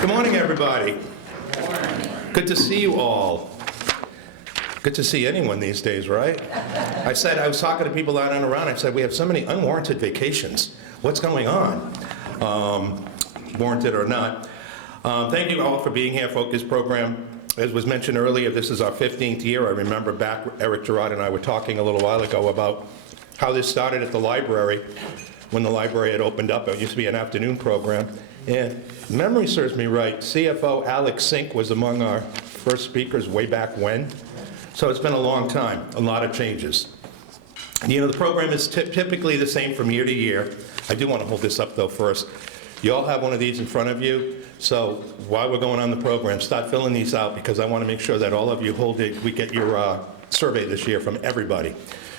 Good morning, everybody. Good to see you all. Good to see anyone these days, right? I was talking to people out and around, I said, we have so many unwarranted vacations. What's going on? Warranted or not. Thank you all for being here, Focus Program. As was mentioned earlier, this is our 15th year. I remember back, Eric Gerard and I were talking a little while ago about how this started at the library, when the library had opened up. It used to be an afternoon program. And memory serves me right, CFO Alex Sink was among our first speakers way back when. So it's been a long time, a lot of changes. You know, the program is typically the same from year to year. I do want to hold this up though first. You all have one of these in front of you. So while we're going on the program, start filling these out because I want to make sure that all of you we get your survey this year from everybody.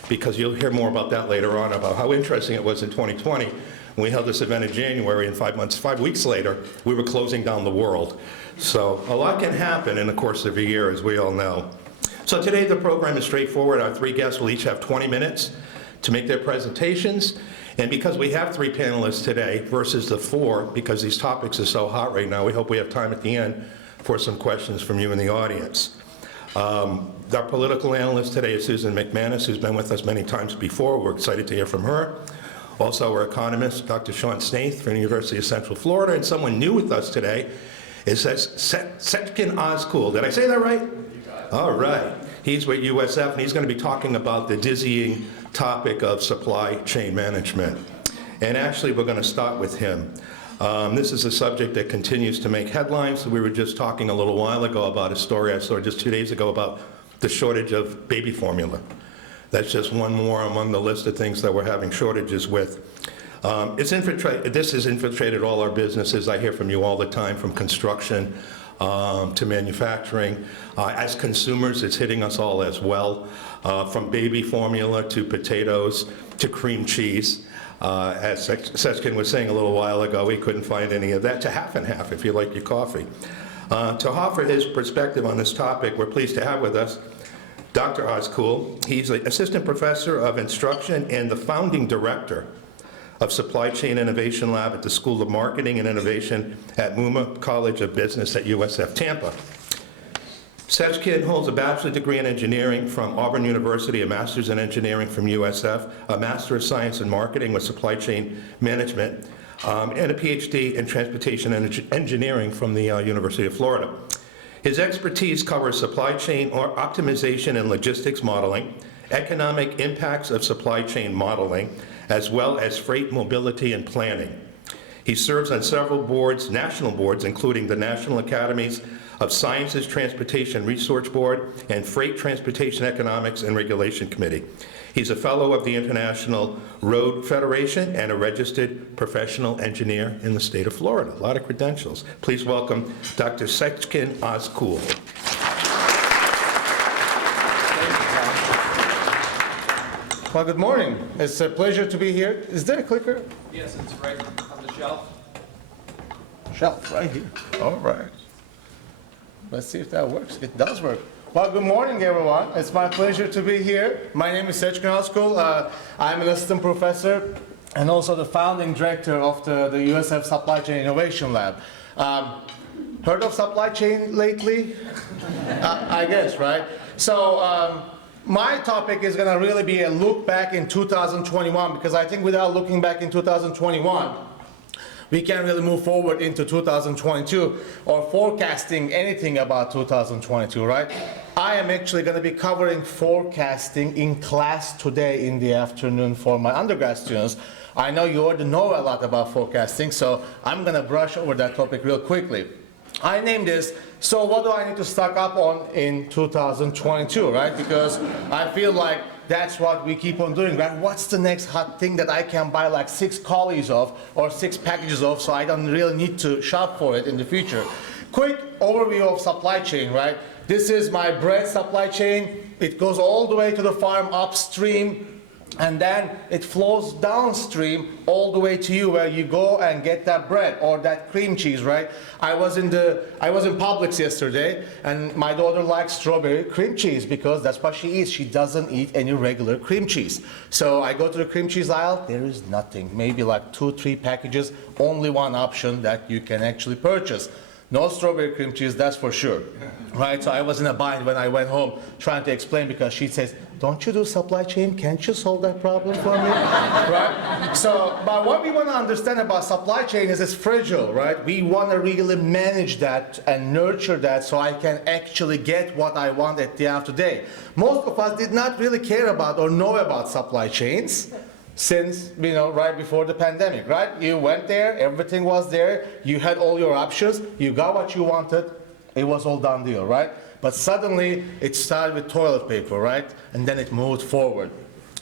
Because you'll hear more about that later on, about how interesting it was in 2020 when we held this event in January, and 5 weeks later, we were closing down the world. So a lot can happen in the course of a year, as we all know. So today the program is straightforward. Our three guests will each have 20 minutes to make their presentations. And because we have three panelists today versus the four, because these topics are so hot right now, we hope we have time at the end for some questions from you in the audience. Our political analyst today is Susan McManus, who's been with us many times before. We're excited to hear from her. Also, our economist, Dr. Sean Snaith from the University of Central Florida, and someone new with us today is Seckin Ozkul. Did I say that right? All right. He's with USF, and he's going to be talking about the dizzying topic of supply chain management. And actually, we're going to start with him. This is a subject that continues to make headlines. We were just talking a little while ago about a story I saw just 2 days ago about the shortage of baby formula. That's just one more among the list of things that we're having shortages with. This has infiltrated all our businesses. I hear from you all the time, from construction to manufacturing. As consumers, it's hitting us all as well, from baby formula to potatoes to cream cheese. As Seckin was saying a little while ago, we couldn't find any of that, to half and half if you like your coffee. To offer his perspective on this topic, we're pleased to have with us Dr. Ozkul. He's an assistant professor of instruction and the founding director of Supply Chain Innovation Lab at the School of Marketing and Innovation at Muma College of Business at USF Tampa. Seckin holds a bachelor's degree in engineering from Auburn University, a master's in engineering from USF, a master of science in marketing with supply chain management, and a PhD in transportation engineering from the University of Florida. His expertise covers supply chain optimization and logistics modeling, economic impacts of supply chain modeling, as well as freight mobility and planning. He serves on several boards, national boards, including the National Academies of Sciences Transportation Research Board and Freight Transportation Economics and Regulation Committee. He's a fellow of the International Road Federation and a registered professional engineer in the state of Florida. A lot of credentials. Please welcome Dr. Seckin Ozkul. Well, good morning. It's a pleasure to be here. Is there a clicker? Yes, it's right on the shelf. Shelf, right here. All right. Let's see if that works. It does work. Well, good morning, everyone. It's my pleasure to be here. My name is Seckin Ozkul. I'm an assistant professor and also the founding director of the USF Supply Chain Innovation Lab. Heard of supply chain lately? I guess, right? So my topic is going to really be a look back in 2021, because I think without looking back in 2021, we can't really move forward into 2022 or forecasting anything about 2022, right? I am actually going to be covering forecasting in class today in the afternoon for my undergrad students. I know you already know a lot about forecasting, so I'm going to brush over that topic real quickly. I named this, so what do I need to stock up on in 2022, right? Because I feel like that's what we keep on doing, right? What's the next hot thing that I can buy like 6 collies of or 6 packages of, so I don't really need to shop for it in the future? Quick overview of supply chain, right? This is my bread supply chain. It goes all the way to the farm upstream, and then it flows downstream all the way to you, where you go and get that bread or that cream cheese, right? I was in Publix yesterday, and my daughter likes strawberry cream cheese because that's what she eats. She doesn't eat any regular cream cheese. So I go to the cream cheese aisle, there is nothing. Maybe like 2-3 packages, only one option that you can actually purchase. No strawberry cream cheese, that's for sure. Right? So I was in a bind when I went home trying to explain because she says, don't you do supply chain? Can't you solve that problem for me? Right? So, but what we want to understand about supply chain is it's fragile, right? We want to really manage that and nurture that so I can actually get what I want at the end of the day. Most of us did not really care about or know about supply chains since, right before the pandemic, right? You went there, everything was there, you had all your options, you got what you wanted, it was all done deal, right? But suddenly it started with toilet paper, right? And then it moved forward.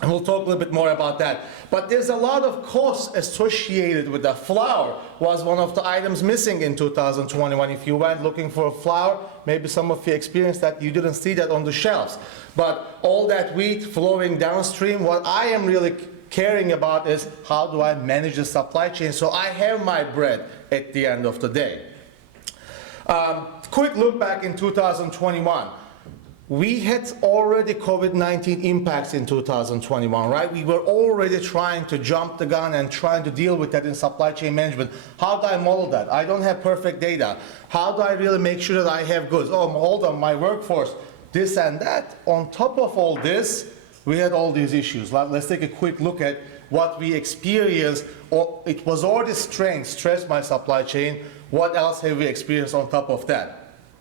And we'll talk a little bit more about that. But there's a lot of costs associated with that. Flour was one of the items missing in 2021. If you went looking for flour, maybe some of you experienced that, you didn't see that on the shelves. But all that wheat flowing downstream, what I am really caring about is how do I manage the supply chain so I have my bread at the end of the day. Quick look back in 2021. We had already COVID-19 impacts in 2021, right? We were already trying to jump the gun and trying to deal with that in supply chain management. How do I model that? I don't have perfect data. How do I really make sure that I have goods? Oh, hold on, my workforce, this and that. On top of all this, we had all these issues. Let's take a quick look at what we experienced. It was already stressed my supply chain. What else have we experienced on top of that?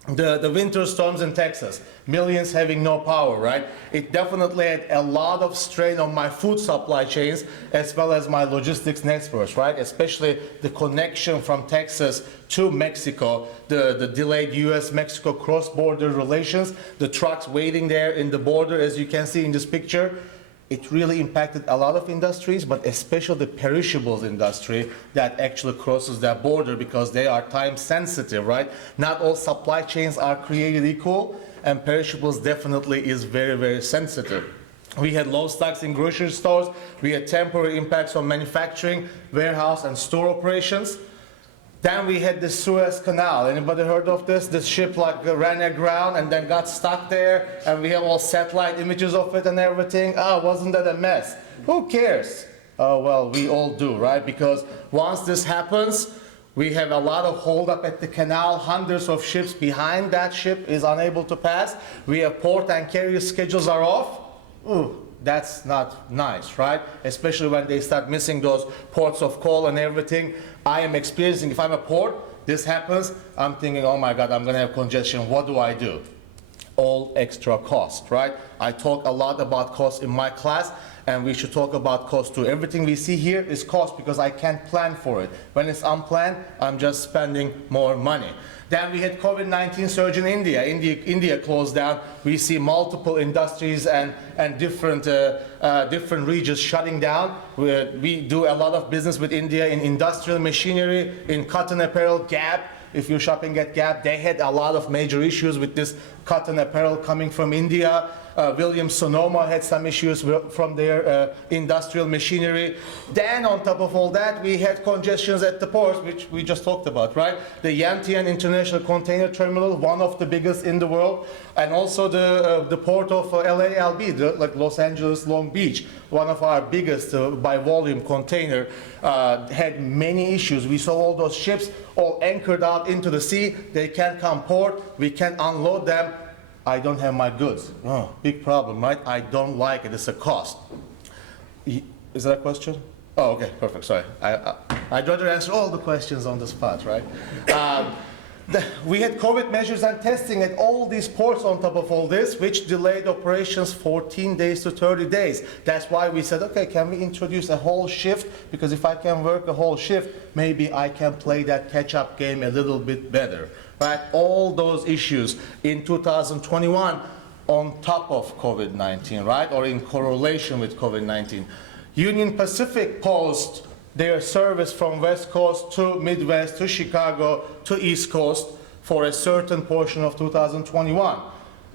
The winter storms in Texas, millions having no power, right? It definitely had a lot of strain on my food supply chains as well as my logistics networks, right? Especially the connection from Texas to Mexico, the delayed US-Mexico cross-border relations, the trucks waiting there in the border, as you can see in this picture. It really impacted a lot of industries, but especially the perishables industry that actually crosses that border because they are time sensitive, right? Not all supply chains are created equal, and perishables definitely is very, very sensitive. We had low stocks in grocery stores. We had temporary impacts on manufacturing, warehouse, and store operations. Then we had the Suez Canal. Anybody heard of this? This ship ran aground and then got stuck there, and we have all satellite images of it and everything. Oh, wasn't that a mess? Who cares? Oh, well, we all do, right? Because once this happens, we have a lot of holdup at the canal. Hundreds of ships behind that ship is unable to pass. We have port and carrier schedules are off. Ooh. That's not nice, right? Especially when they start missing those ports of call and everything. I am experiencing, if I'm a port, this happens, I'm thinking, oh my God, I'm gonna have congestion, what do I do? All extra cost, right? I talk a lot about cost in my class, and we should talk about cost too. Everything we see here is cost because I can't plan for it. When it's unplanned, I'm just spending more money. Then we had COVID-19 surge in India. India closed down. We see multiple industries and different regions shutting down. We do a lot of business with India in industrial machinery, in cotton apparel, Gap. If you're shopping at Gap, they had a lot of major issues with this cotton apparel coming from India. Williams-Sonoma had some issues from their industrial machinery. Then on top of all that, we had congestions at the ports, which we just talked about, right? The Yantian International Container Terminal, one of the biggest in the world, and also the port of LALB, like Los Angeles, Long Beach, one of our biggest by volume container, had many issues. We saw all those ships all anchored out into the sea. They can't come port. We can't unload them. I don't have my goods. Oh, big problem, right? I don't like it. It's a cost. Is that a question? Oh, okay, perfect. Sorry. I'd rather answer all the questions on the spot, right? We had COVID measures and testing at all these ports on top of all this, which delayed operations 14 days to 30 days. That's why we said, okay, can we introduce a whole shift? Because if I can work a whole shift, maybe I can play that catch-up game a little bit better. Right? All those issues in 2021 on top of COVID-19, right? Or in correlation with COVID-19. Union Pacific paused their service from West Coast to Midwest to Chicago to East Coast for a certain portion of 2021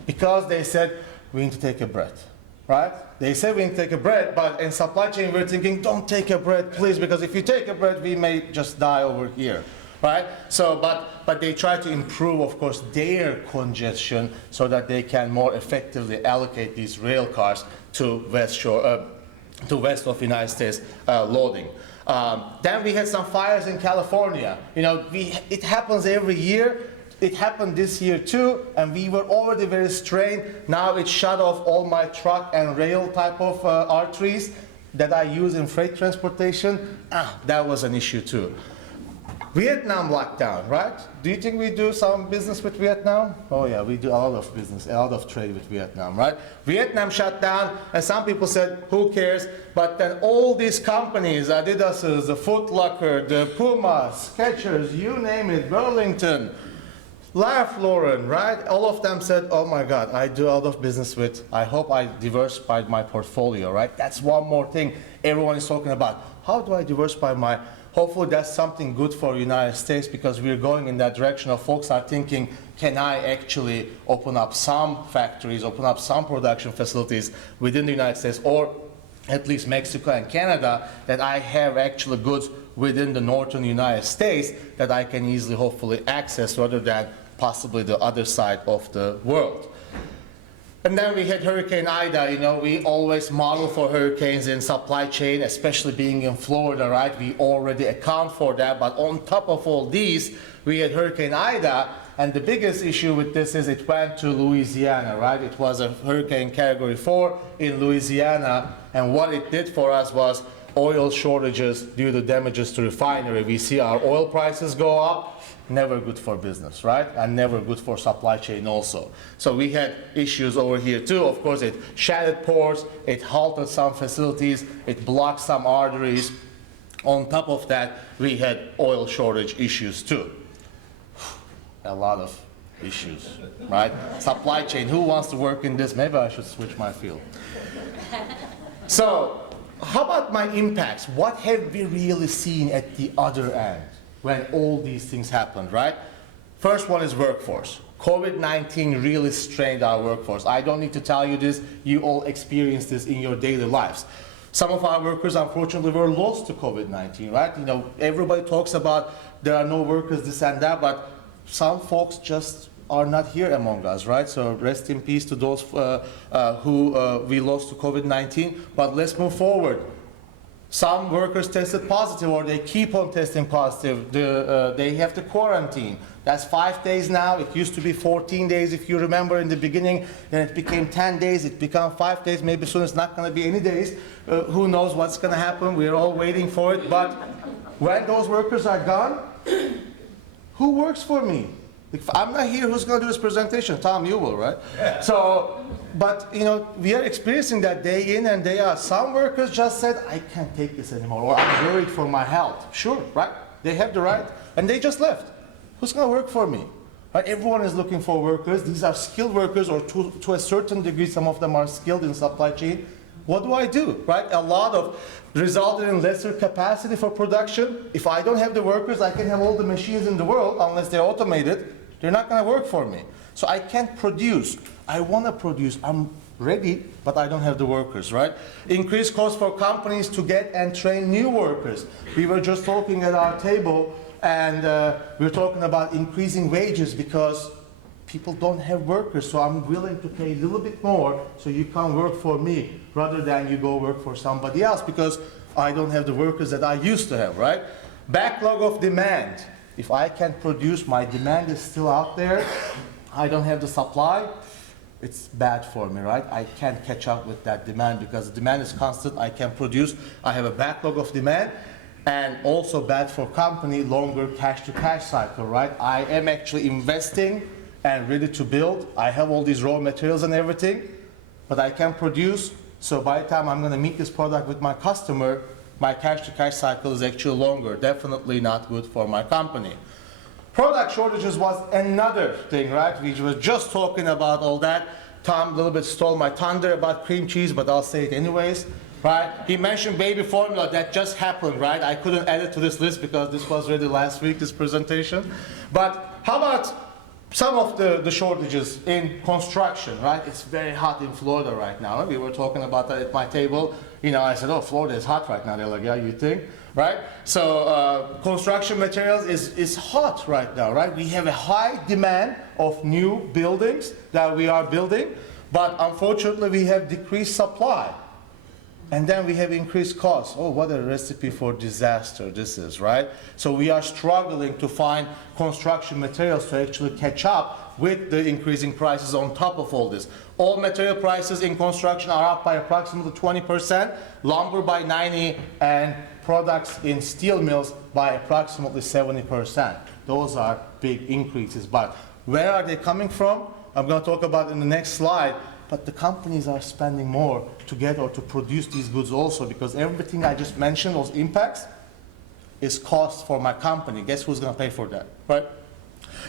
because they said we need to take a breath, right? They said we need to take a breath, but in supply chain we're thinking don't take a breath, please, because if you take a breath we may just die over here. Right? So, but they try to improve, of course, their congestion so that they can more effectively allocate these rail cars to west of United States loading. Then we had some fires in California. It happens every year. It happened this year too, and we were already very strained. Now it shut off all my truck and rail type of arteries that I use in freight transportation. That was an issue too. Vietnam lockdown, right? Do you think we do some business with Vietnam? Oh yeah, we do a lot of business, a lot of trade with Vietnam, right? Vietnam shut down, and some people said, who cares? But then all these companies, Adidas, the Foot Locker, the Puma, Skechers, you name it, Burlington, Ralph Lauren, right? All of them said, oh my God, I do a lot of business with, I hope I diversified my portfolio, right? That's one more thing everyone is talking about. How do I diversify my, hopefully that's something good for the United States, because we're going in that direction of folks are thinking, can I actually open up some factories, open up some production facilities within the United States, or at least Mexico and Canada, that I have actually goods within the northern United States that I can easily, hopefully, access rather than possibly the other side of the world. And then we had Hurricane Ida. We always model for hurricanes in supply chain, especially being in Florida, right? We already account for that, but on top of all these, we had Hurricane Ida, and the biggest issue with this is it went to Louisiana, right? It was a hurricane category 4 in Louisiana, and what it did for us was oil shortages due to damages to refinery. We see our oil prices go up, never good for business, right? And never good for supply chain also. So we had issues over here too. Of course, it shattered ports, it halted some facilities, it blocked some arteries. On top of that, we had oil shortage issues too. A lot of issues, right? Supply chain, who wants to work in this? Maybe I should switch my field. So, how about my impacts? What have we really seen at the other end when all these things happened, right? First one is workforce. COVID-19 really strained our workforce. I don't need to tell you this. You all experience this in your daily lives. Some of our workers, unfortunately, were lost to COVID-19, right? Everybody talks about there are no workers, this and that, but some folks just are not here among us, right? So rest in peace to those who we lost to COVID-19. But let's move forward. Some workers tested positive, or they keep on testing positive. They have to quarantine. That's 5 days now. It used to be 14 days, if you remember, in the beginning. Then it became 10 days. It became 5 days. Maybe soon it's not going to be any days. Who knows what's going to happen? We're all waiting for it. But when those workers are gone, who works for me? If I'm not here, who's going to do this presentation? Tom, you will, right? Yeah. So, but we are experiencing that day in and day out. Some workers just said, I can't take this anymore, or I'm worried for my health. Sure, right? They have the right, and they just left. Who's going to work for me? Right? Everyone is looking for workers. These are skilled workers, or to a certain degree, some of them are skilled in supply chain. What do I do, right? A lot of resulted in lesser capacity for production. If I don't have the workers, I can have all the machines in the world, unless they're automated. They're not going to work for me. So I can't produce. I want to produce. I'm ready, but I don't have the workers, right? Increased cost for companies to get and train new workers. We were just talking at our table, and we were talking about increasing wages because people don't have workers. So I'm willing to pay a little bit more so you can work for me rather than you go work for somebody else because I don't have the workers that I used to have, right? Backlog of demand. If I can't produce, my demand is still out there, I don't have the supply, it's bad for me, right? I can't catch up with that demand because the demand is constant, I can produce, I have a backlog of demand, and also bad for company, longer cash-to-cash cycle, right? I am actually investing and ready to build, I have all these raw materials and everything, but I can't produce, so by the time I'm gonna meet this product with my customer, my cash-to-cash cycle is actually longer. Definitely not good for my company. Product shortages was another thing, right? We were just talking about all that. Tom a little bit stole my thunder about cream cheese, but I'll say it anyways, right? He mentioned baby formula. That just happened, right? I couldn't add it to this list because this was ready last week, this presentation. But how about some of the shortages in construction, right? It's very hot in Florida right now. We were talking about that at my table. I said, oh, Florida is hot right now. They're like, yeah, you think, right? So construction materials is hot right now, right? We have a high demand of new buildings that we are building, but unfortunately we have decreased supply. And then we have increased costs. Oh, what a recipe for disaster this is, right? So we are struggling to find construction materials to actually catch up with the increasing prices on top of all this. All material prices in construction are up by approximately 20%, lumber by 90%, and products in steel mills by approximately 70%. Those are big increases, but where are they coming from? I'm going to talk about in the next slide, but the companies are spending more to get or to produce these goods also, because everything I just mentioned, those impacts, is cost for my company. Guess who's going to pay for that, right?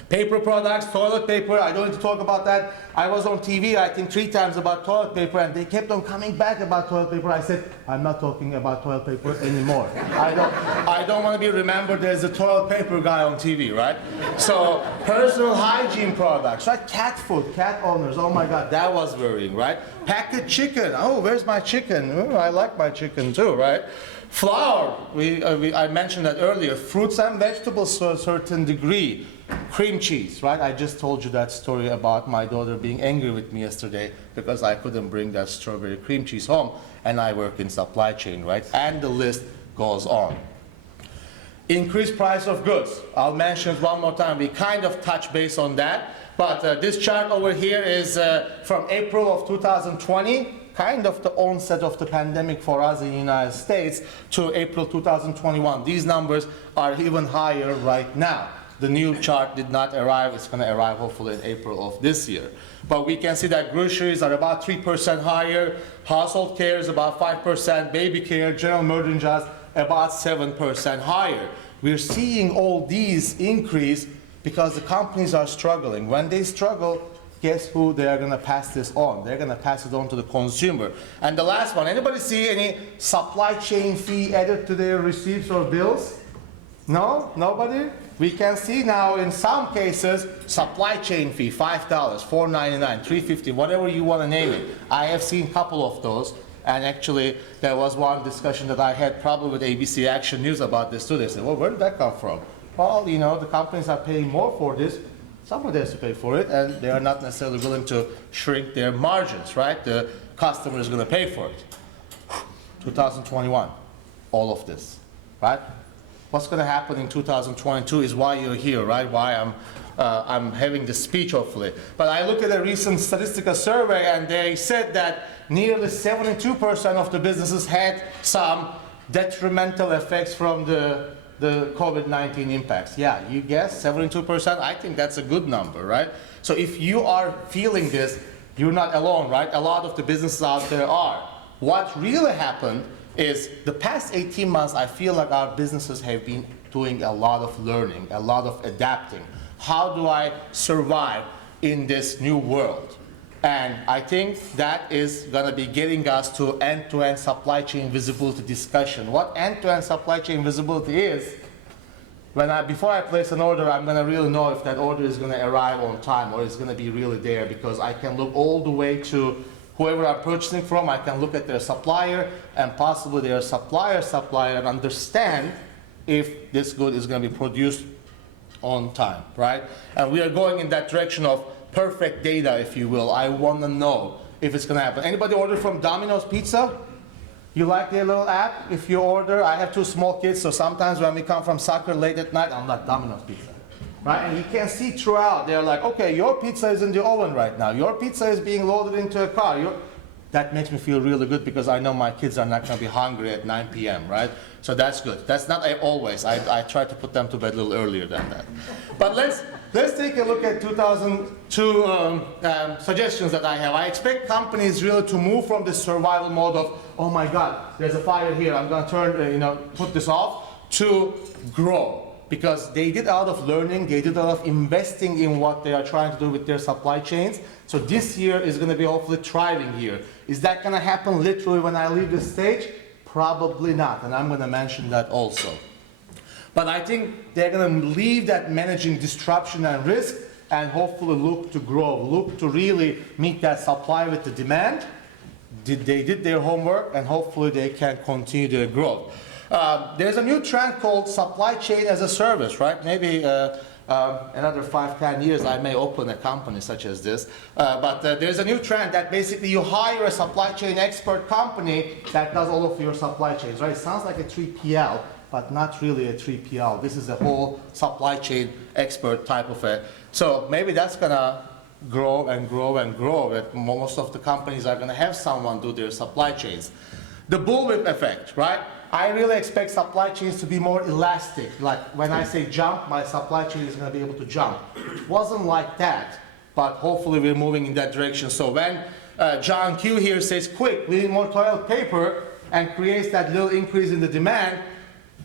Paper products, toilet paper, I don't need to talk about that. I was on TV, I think 3 times about toilet paper, and they kept on coming back about toilet paper. I said, I'm not talking about toilet paper anymore. I don't want to be remembered as a toilet paper guy on TV, right? So, personal hygiene products, right? Cat food, cat owners, oh my God, that was worrying, right? Packaged chicken, oh, where's my chicken? Oh, I like my chicken too, right? Flour, I mentioned that earlier. Fruits and vegetables to a certain degree. Cream cheese, right? I just told you that story about my daughter being angry with me yesterday because I couldn't bring that strawberry cream cheese home, and I work in supply chain, right? And the list goes on. Increased price of goods. I'll mention it one more time. We kind of touch base on that, but this chart over here is from April of 2020, kind of the onset of the pandemic for us in the United States, to April 2021. These numbers are even higher right now. The new chart did not arrive. It's going to arrive hopefully in April of this year. But we can see that groceries are about 3% higher, household care is about 5%, baby care, general merchandise about 7% higher. We're seeing all these increase because the companies are struggling. When they struggle, guess who they are going to pass this on? They're going to pass it on to the consumer. And the last one, anybody see any supply chain fee added to their receipts or bills? No? Nobody? We can see now in some cases, supply chain fee, $5, $4.99, $3.50, whatever you want to name it. I have seen a couple of those, and actually there was one discussion that I had probably with ABC Action News about this too. They said, well, where did that come from? Well, you know, the companies are paying more for this. Somebody has to pay for it, and they are not necessarily willing to shrink their margins, right? The customer is going to pay for it. 2021, all of this, right? What's going to happen in 2022 is why you're here, right? Why I'm having this speech, hopefully. But I looked at a recent statistical survey, and they said that nearly 72% of the businesses had some detrimental effects from the COVID-19 impacts. Yeah, you guess, 72%? I think that's a good number, right? So if you are feeling this, you're not alone, right? A lot of the businesses out there are. What really happened is the past 18 months, I feel like our businesses have been doing a lot of learning, a lot of adapting. How do I survive in this new world? And I think that is going to be getting us to end-to-end supply chain visibility discussion. What end-to-end supply chain visibility is, before I place an order, I'm going to really know if that order is going to arrive on time or it's going to be really there, because I can look all the way to whoever I'm purchasing from. I can look at their supplier and possibly their supplier and understand if this good is going to be produced on time, right? And we are going in that direction of perfect data, if you will. I want to know if it's going to happen. Anybody order from Domino's Pizza? You like their little app? If you order, I have 2 small kids, so sometimes when we come from soccer late at night, I'm like, Domino's Pizza. Right? And you can see throughout, they're like, okay, your pizza is in the oven right now. Your pizza is being loaded into a car. That makes me feel really good because I know my kids are not going to be hungry at 9 p.m., right? So that's good. That's not always. I try to put them to bed a little earlier than that. But let's take a look at 2002 suggestions that I have. I expect companies really to move from the survival mode of, oh my God, there's a fire here, I'm going to turn, put this off, to grow. Because they did a lot of learning, they did a lot of investing in what they are trying to do with their supply chains. So this year is going to be hopefully thriving year. Is that going to happen literally when I leave the stage? Probably not, and I'm going to mention that also. But I think they're going to leave that managing disruption and risk and hopefully look to grow, look to really meet that supply with the demand. They did their homework, and hopefully they can continue their growth. There's a new trend called supply chain as a service, right? Maybe another 5-10 years, I may open a company such as this. But there's a new trend that basically you hire a supply chain expert company that does all of your supply chains, right? It sounds like a 3PL, but not really a 3PL. This is a whole supply chain expert type of a. So maybe that's gonna grow and grow and grow. That most of the companies are gonna have someone do their supply chains. The bullwhip effect, right? I really expect supply chains to be more elastic. Like when I say jump, my supply chain is going to be able to jump. It wasn't like that, but hopefully we're moving in that direction. So when John Q here says, quick, we need more toilet paper, and creates that little increase in the demand,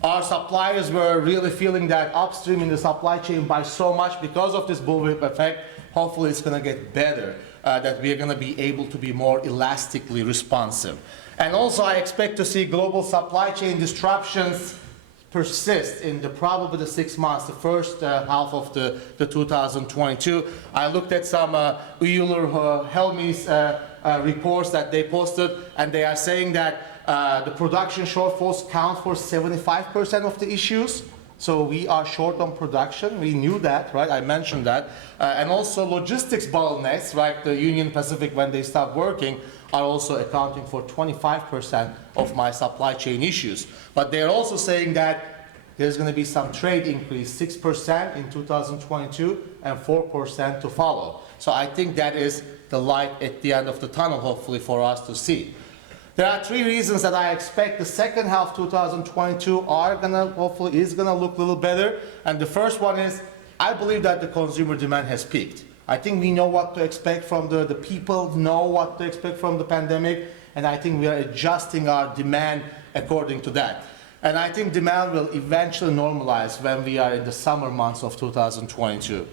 our suppliers were really feeling that upstream in the supply chain by so much because of this bullwhip effect. Hopefully it's going to get better, that we're going to be able to be more elastically responsive. And also I expect to see global supply chain disruptions persist in probably the 6 months, the first half of the 2022. I looked at some Euler-Helmy's reports that they posted, and they are saying that the production shortfalls count for 75% of the issues. So we are short on production. We knew that, right? I mentioned that. And also logistics bottlenecks, right? The Union Pacific, when they stop working, are also accounting for 25% of my supply chain issues. But they're also saying that there's going to be some trade increase, 6% in 2022 and 4% to follow. So I think that is the light at the end of the tunnel, hopefully, for us to see. There are 3 reasons that I expect the second half 2022 is gonna look a little better. And the first one is, I believe that the consumer demand has peaked. I think we know what to expect from the people know what to expect from the pandemic, and I think we are adjusting our demand according to that. And I think demand will eventually normalize when we are in the summer months of 2022.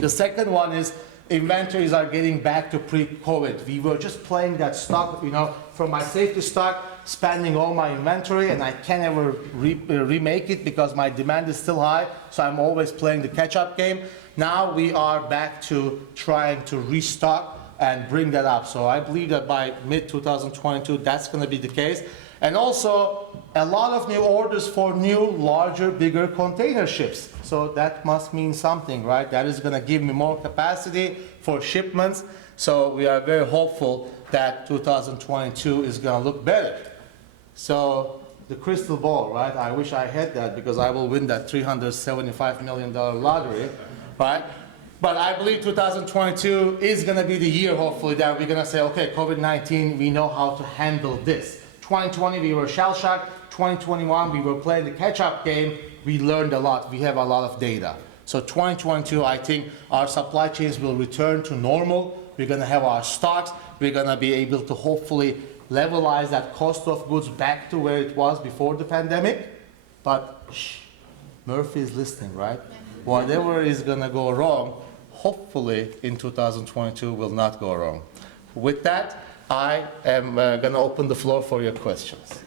The second one is inventories are getting back to pre-COVID. We were just playing that stock, from my safety stock, spending all my inventory, and I can't ever remake it because my demand is still high, so I'm always playing the catch-up game. Now we are back to trying to restock and bring that up. So I believe that by mid-2022, that's going to be the case. And also, a lot of new orders for new, larger, bigger container ships. So that must mean something, right? That is going to give me more capacity for shipments. So we are very hopeful that 2022 is going to look better. So the crystal ball, right? I wish I had that because I will win that $375 million lottery, right? But I believe 2022 is going to be the year, hopefully, that we're going to say, okay, COVID-19, we know how to handle this. 2020, we were shell-shocked. 2021, we were playing the catch-up game. We learned a lot. We have a lot of data. So 2022, I think our supply chains will return to normal. We're going to have our stocks. We're going to be able to hopefully levelize that cost of goods back to where it was before the pandemic. But Murphy is listening, right? Whatever is going to go wrong, hopefully in 2022 will not go wrong. With that, I am going to open the floor for your questions.